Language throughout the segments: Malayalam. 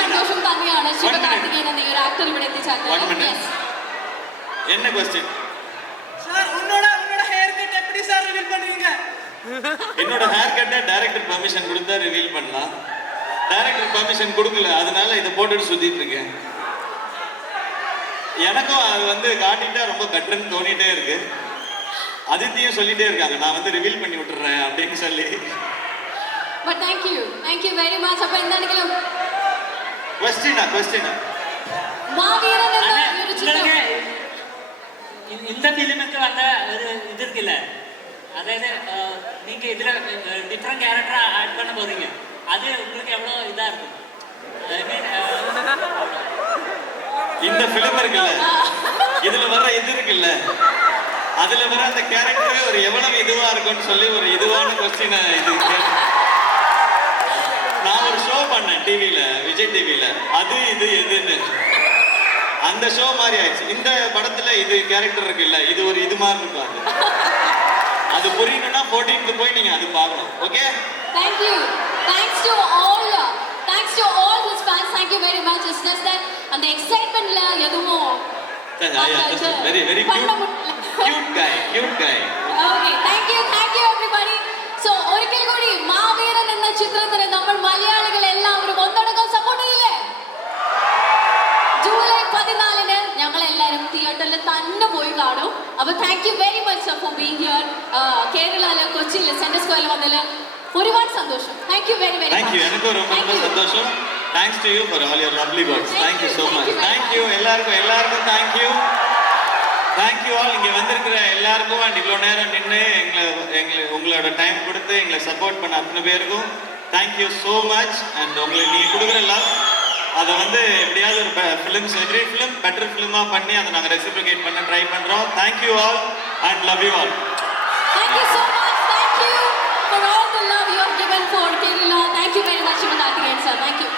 സന്തോഷം തന്നെയാണ് ശിവകാർത്തികേയൻ എന്ന ഒരു ആക്ടർ ഇവിടെ എത്തിച്ചേർന്നത്. என்ன क्वेश्चन சார் உன்னோட ஹேர் கட் எப்படி சார் ரிவீல் பண்ணுவீங்க? என்னோட ஹேர் கட்டை டைரக்டர் பெர்மிஷன் கொடுத்தா ரிவீல் பண்ணலாம். டைரக்டர் பெர்மிஷன் கொடுக்கல, அதனால இதை போட்டுட்டு சுத்திட்டு இருக்கேன். எனக்கும் அது வந்து காட்டிட்டா ரொம்ப பெட்டர்னு தோணிட்டே இருக்கு. அதித்தியும் சொல்லிட்டே இருக்காங்க நான் வந்து ரிவீல் பண்ணி விட்டுறேன் அப்படின்னு சொல்லி. But thank you very much. அப்ப എന്താണെങ്കിലും क्वेश्चन மாவீரன் என்ற ஒரு சின்ன இந்த ஃபிலிமுக்கு வந்த ஒரு இது இருக்குல்ல, அதாவது நீங்க இதுல டிஃபரெண்ட் கேரக்டரா ஆட் பண்ண போறீங்க, அது உங்களுக்கு எவ்வளவு இதா இருக்கும்? இந்த ஃபிலிம் இருக்குல்ல, இதுல வர இது இருக்குல்ல, அதுல வர அந்த கேரக்டர் ஒரு எவ்வளவு இதுவா இருக்கும்னு சொல்லி ஒரு இதுவான क्वेश्चन இது. நான் ஒரு ஷோ பண்ணேன் டிவில, விஜய் டிவில, அது இது எதுன்னு அந்த ஷோ மாதிரி ஆயிடுச்சு. இந்த படத்துல இது கேரக்டர் இருக்குல்ல, இது ஒரு இது மாதிரி இருக்காது. அது புரியணும்னா 14th போய் நீங்க அது பார்க்கணும். Okay, thank you. Thanks to all his fans. Thank you very much. It's just that அந்த எக்ஸைட்மென்ட்ல எதுவும் very cute guy. Okay, thank you everybody. So ഒരിക്കൽ കൂടി മാവീരൻ എന്ന ചിത്രത്തിന് നമ്മൾ മലയാളികൾ എല്ലാവരും ഒന്നടങ്കം സപ്പോർട്ട് ചെയ്യില്ലേ? ജൂലൈ 14 ഞങ്ങൾ എല്ലാവരും തിയേറ്ററിൽ തന്നെ പോയി കാണും. അപ്പോൾ thank you very much for being here. കേരളയിലെ കൊച്ചിയിൽ സെൻട്രൽ സ്ക്വയറിൽ വന്നതിൽ ഒരുപാട് സന്തോഷം. Thank you very very much. எனக்கு ரொம்ப சந்தோஷம். Thanks to you for all your lovely words. Thank you so much. Thank you எல்லாருக்கும் thank you. Thank you all. இங்க வந்திருக்கிற எல்லாருக்கும் and இவ்வளவு நேரம் நின்று உங்களோட டைம் கொடுத்து எங்களை சப்போர்ட் பண்ண அத்தனை பேருக்கும் thank you so much. and உங்களுக்கு நீங்க கொடுக்குற லவ் அதை வந்து எப்படியாவது ஒரு எவ்ரி ஃபிலிம் பெட்டர் ஃபிலிமா பண்ணி அதை நாங்கள் ரெசிப்ரிகேட் பண்ண ட்ரை பண்றோம். Thank you all and love you all. Thank you so much. Thank you for all the love you have given for Kerala. Thank you very much Shivakarthikeyan sir. Thank you.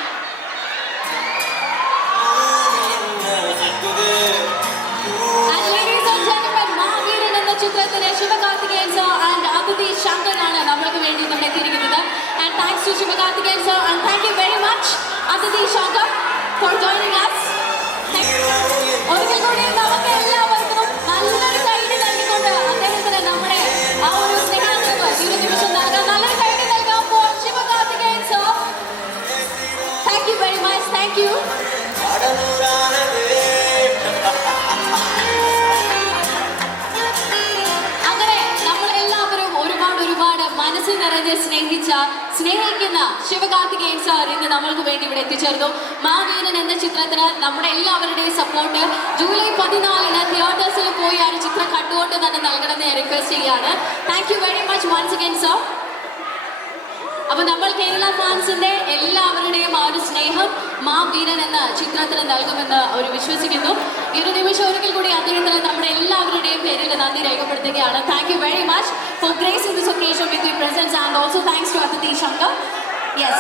And ladies and gentlemen, മാവീരൻ എന്ന ചിത്രത്തിലെ ശിവകാർത്തികേയൻ sir and അതിഥി ശങ്കർ ആണ് നമ്മൾക്ക് വേണ്ടി ഇവിടെ എത്തിയിരിക്കുന്നത്. And thanks to Shivakarthikeyan sir and thank you very much അതിഥി ശങ്കർ for joining us. ഒരിക്കൽ കൂടി നമുക്ക് എല്ലാവർക്കും നല്ലൊരു കൈയ്യടി നൽകിക്കൊണ്ട് അദ്ദേഹത്തിന് നമ്മുടെ ആ ഒരു സ്നേഹങ്ങൾക്ക് ഒരു നിമിഷം നൽകാം. നല്ലൊരു കൈയ്യടി നൽകാം for Shivakarthikeyan sir. Thank you very much. Thank you. അങ്ങനെ നമ്മൾ എല്ലാവരും ഒരുപാട് മനസ്സിൽ നിറഞ്ഞ് സ്നേഹിക്കുന്ന ശിവകാർത്തികേയൻ സാർ ഇന്ന് നമ്മൾക്ക് വേണ്ടി ഇവിടെ എത്തിച്ചേർന്നു. മാവീരൻ എന്ന ചിത്രത്തിന് നമ്മുടെ എല്ലാവരുടെയും സപ്പോർട്ട് ജൂലൈ 14 തിയേറ്റേഴ്സിൽ പോയി ആ ഒരു ചിത്രം കണ്ടുകൊണ്ട് തന്നെ നൽകണമെന്ന് ഞാൻ റിക്വസ്റ്റ് ചെയ്യാണ്. Thank you very much once again sir. അപ്പൊ നമ്മൾ കേരള ഫാൻസിന്റെ എല്ലാവരുടെയും ആ ഒരു സ്നേഹം മാവീരൻ എന്ന ചിത്രത്തിന് നൽകുമെന്ന് അവർ വിശ്വസിക്കുന്നു. ഈ ഒരു നിമിഷം ഒരിക്കൽ കൂടി അദ്ദേഹത്തിന് നമ്മുടെ എല്ലാവരുടെയും പേരിൽ നന്ദി രേഖപ്പെടുത്തുകയാണ്. Thank you very much for gracing this occasion with your presence and also thanks to Aditi Shankar. Yes.